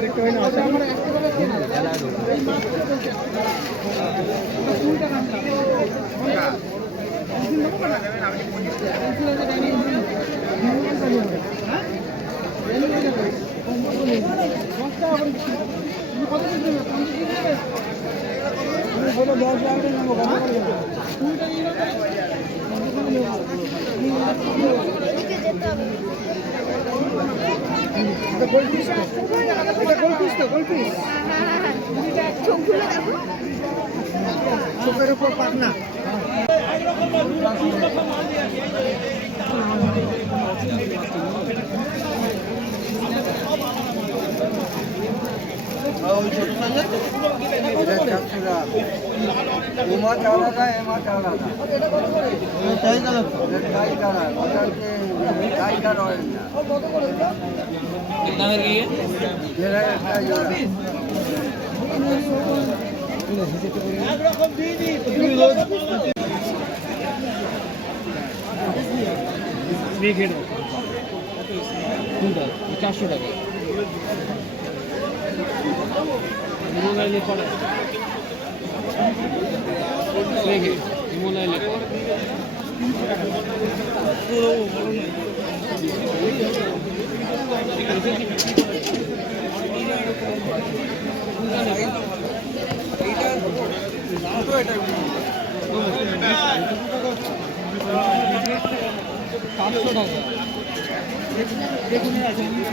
দেখতে হয় না চোখের উপর পাখনা চারশো টাকা মোবাইলে পড়ে মোবাইলে পাঁচশো টাকা দেখুন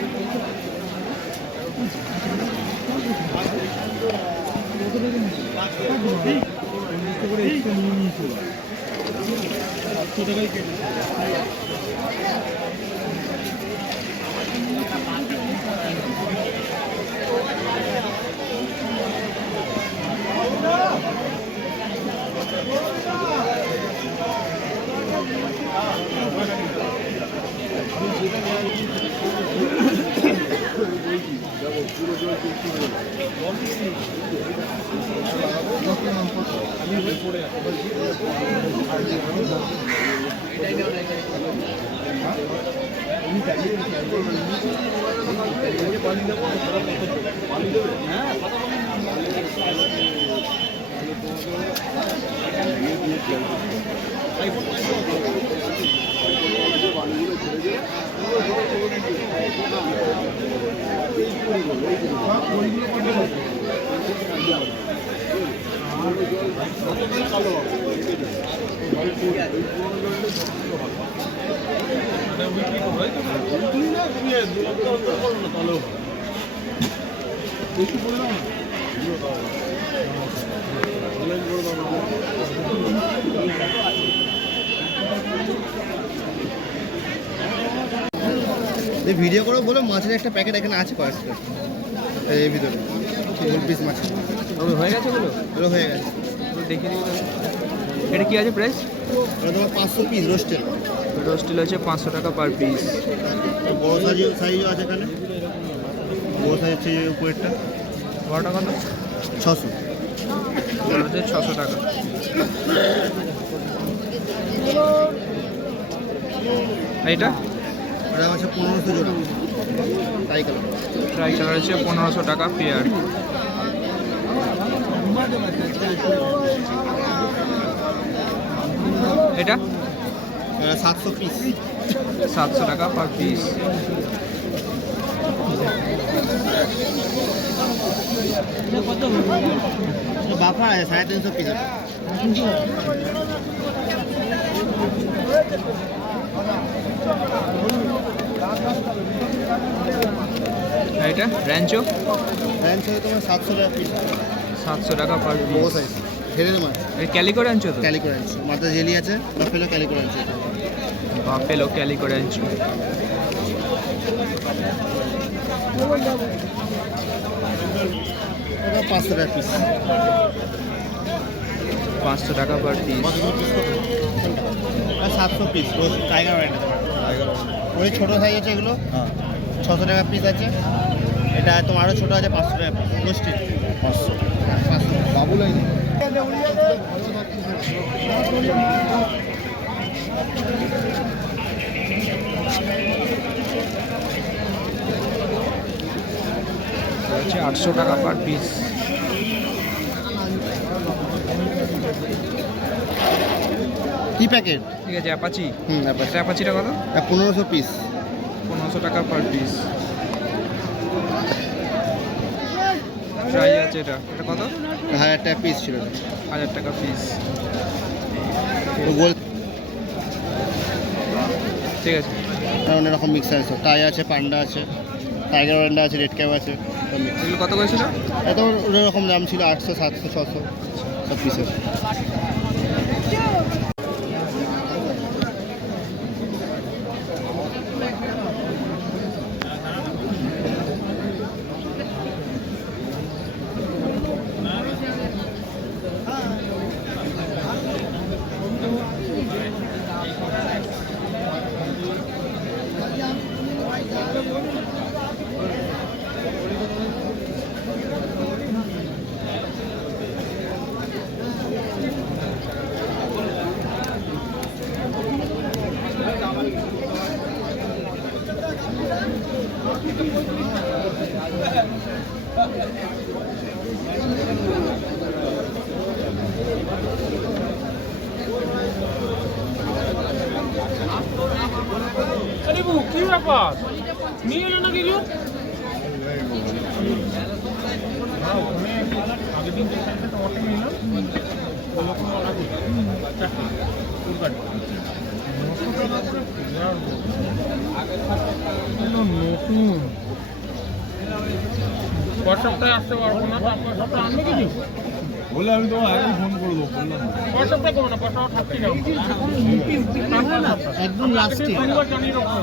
ভিডিও করে বলো মাছের একটা প্যাকেট এখানে আছে কয়েকটা এই ভিতরে পিস মাছ হয়ে গেছে বলো হয়ে গেছে দেখে নিই এটা কি আছে প্রাইস এটা তোমার 500 পিস রোস্টেল আছে 500 টাকা পার পিস বড় সাইজও আছে এখানে বড় সাইজ আছে উপরেরটা বড়টা কত 600 বড়টা 600 টাকা এইটা ওটা আছে 1500 জোড়া ট্রাই কালার আছে 1500 টাকা পেয়ার এটা 700 পিস 700 টাকা পার পিস বাফা আছে 350 পিস এটা র্যাঞ্চো তোমার 700 টাকা পিস 700 টাকা পার পিস হেরের মাছ এই ক্যালিকো র্যাঞ্চো তো ক্যালিকো র্যাঞ্চো মাথা জেলি আছে বাফেলো ক্যালিকো র্যাঞ্চো এটা 500 টাকা পিস। 500 টাকা পার পিস। আর 700 পিস রোজ টাইগার রাইড। ওই ছোটো সাইজ আছে এগুলো, 600 টাকা পিস আছে। এটা তোমার আরও ছোটো আছে 500 টাকা পিস। গোষ্ঠী 500। বাবু লাইন হচ্ছে 800 টাকা পার পিস। কি প্যাকেট? ঠিক আছে, অ্যাপাচি। অ্যাপাচি। অ্যাপাচিটা কত? 1500 পিস। 1500 টাকা পার পিস। ট্রাই আছে এটা, এটা কত? 1000 টাকা পিস ছিল। 1000 টাকা পিস। গোল ঠিক আছে। অনেক রকম মিক্সার আছে, টাই আছে, পান্ডা আছে, টাইগার পান্ডা আছে, রেড ক্যাপ আছে। এগুলো কত করেছিল? এত ওরকম দাম ছিল 800, 700, 600 সব পিসের। কি ব্যাপার নিয়ে এলো না কিছু? আগের দিন যেখানে তোমাকে নিলাম ওরকম নতুন পর সপ্তাহে আসতে পারবো না, পর সপ্তাহে আনবে কিছু বলে আমি তোমার আগে ফোন করে দেবো। পর সপ্তাহে করবো না, পর সপ্তাহে থাকতেই যাবো একদম লাস্টে। জানিয়ে রাখো।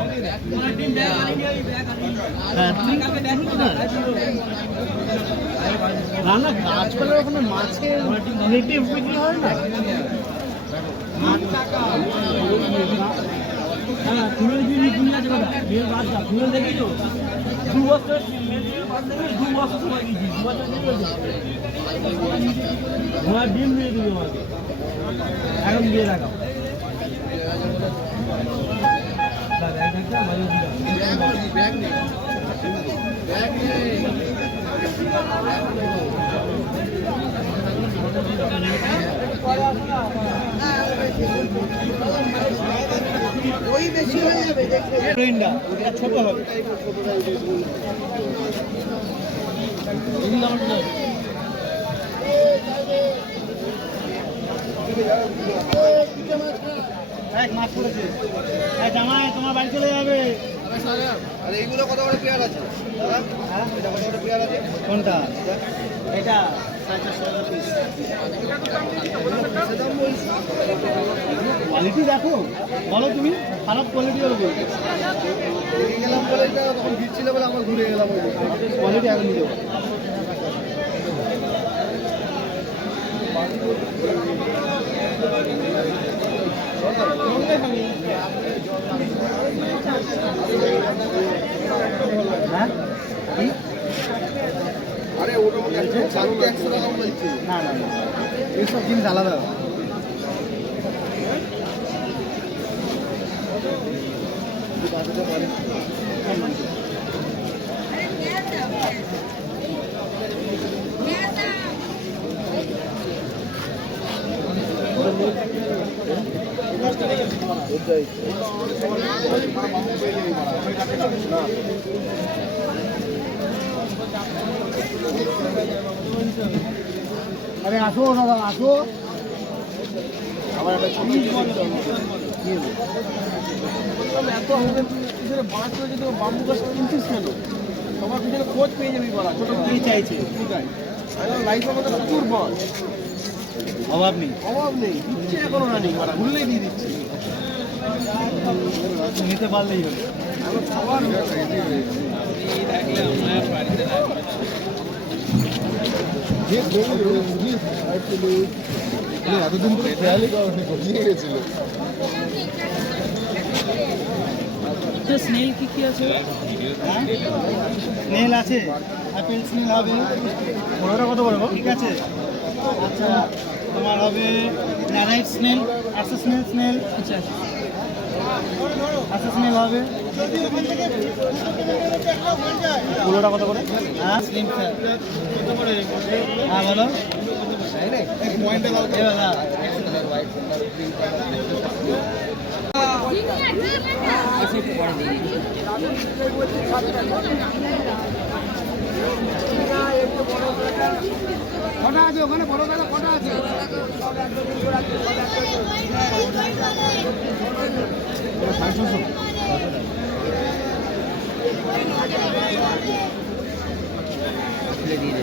না না, গাছপালার ওখানে মাছের নেটিভ বিক্রি হয় না। হ্যাঁ, তুমি যদি তুমি আছে কথা বিয়ের বাচ্চা তুমি দেখেছো 2 বছর 2 বছর সময় দিয়েছি 2 বছর তোমার ডিম দিয়ে দিবি আমাকে এখন দিয়ে রাখাও ওই বেশি হয়ে যাবে, ওটা ছোট হবে। মাছ পড়েছে জামাই তোমার বাড়ি চলে যাবে। আর এইগুলো কত করে পেয়ার আছে? হ্যাঁ, এটা কত করে পেয়ার আছে? কোনটা এটা 450 পিস। কোয়ালিটি দেখো বলো তুমি খারাপ কোয়ালিটি হবে গেলাম বলে তখন ভিড় ছিল বলে আমার ঘুরে গেলাম। কোয়ালিটি এখন নিতে হ্যাঁ আরে ওটা মনে হয় 100 টাকা বলছি। না না না এইসব জিনিস আলাদা। আরে আসো দাদা আসো আমার একটা ছবি এত আমাদের পিছনে বাঁশ হয়ে যদি বাম্বু গাছ কিনছিস কেন তোমার পিছনে খোঁজ পেয়ে যাবি বলা ছোট কি চাইছে সেটাই লাইফ আমাদের প্রচুর বল অভাব নেই দিচ্ছে এখনো রানিং করা ভুললেই দিয়ে দিচ্ছি নিতে পারলেই হলো এতদিন ধরে খেয়ালই করেনি, ঘুমিয়ে গেছিল। স্নেল কি আছে? স্নেল আছে, অ্যাপেল স্নেল হবে। বড়টা কত বড়? ঠিক আছে। আচ্ছা, তোমার হবে ন্যারাইট স্নেল, অ্যাসেসনেল স্নেল, আচ্ছা অ্যাসেসনেল হবে। পুরোটা কত করে? হ্যাঁ, স্লিম ফ্যাট। হ্যাঁ বলো। এবার দাও। কটা আছে ওখানে? বড় গাড়া কটা আছে?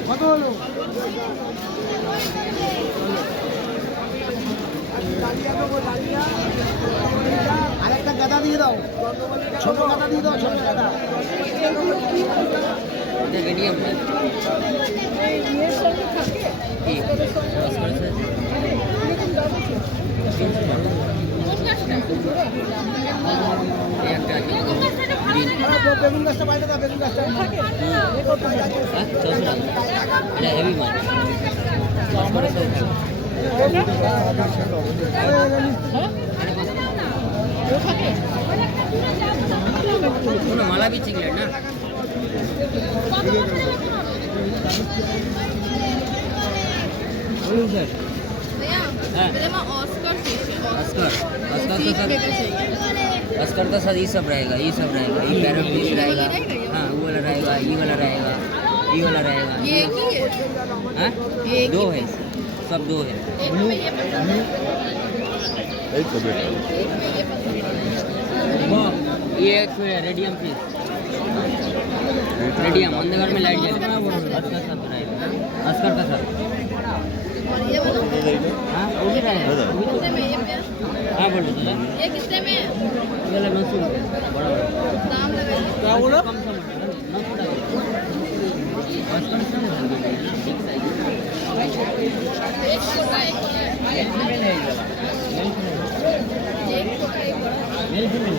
কত হলো? আরেকটা গাদা দিয়ে দাও, ছোট গাদা দিয়ে দাও, ছোট গাদা। বেগুন গাছটা বাইরে দাও, বেগুন গাছটা माला भी चिकलेट ना अस्कर का सर ये सब रहेगा, ये सब रहेगा, ये पैरोट पीस रहेगा, हाँ वो वाला रहेगा, ये वाला रहेगा, ये वाला रहेगा। ये एक ही है? हाँ ये एक दो ही है, सब दो है। एक में ये पता है। এই তো বেটা। एक में ये पता है। ये एक रेडियम पीस, रेडियम अंधकार में लाइट जलेगा। अस्कर सब रहेगा, अस्कर का सर और ये बताओ हाँ वो भी रहेगा, वो भी तो कितने में ये प्याज? हाँ बोलो तो ये कितने में है? ये वाला 900 रुपये बड़ा बड़ा दाम लगाइए। क्या बोला? कम समझ ना थोड़ा अस्कर सब रहेगा बिग साइज एक छोटा एक बड़ा है। मेल फीमेल रहेगा, एक छोटा एक बड़ा। Male female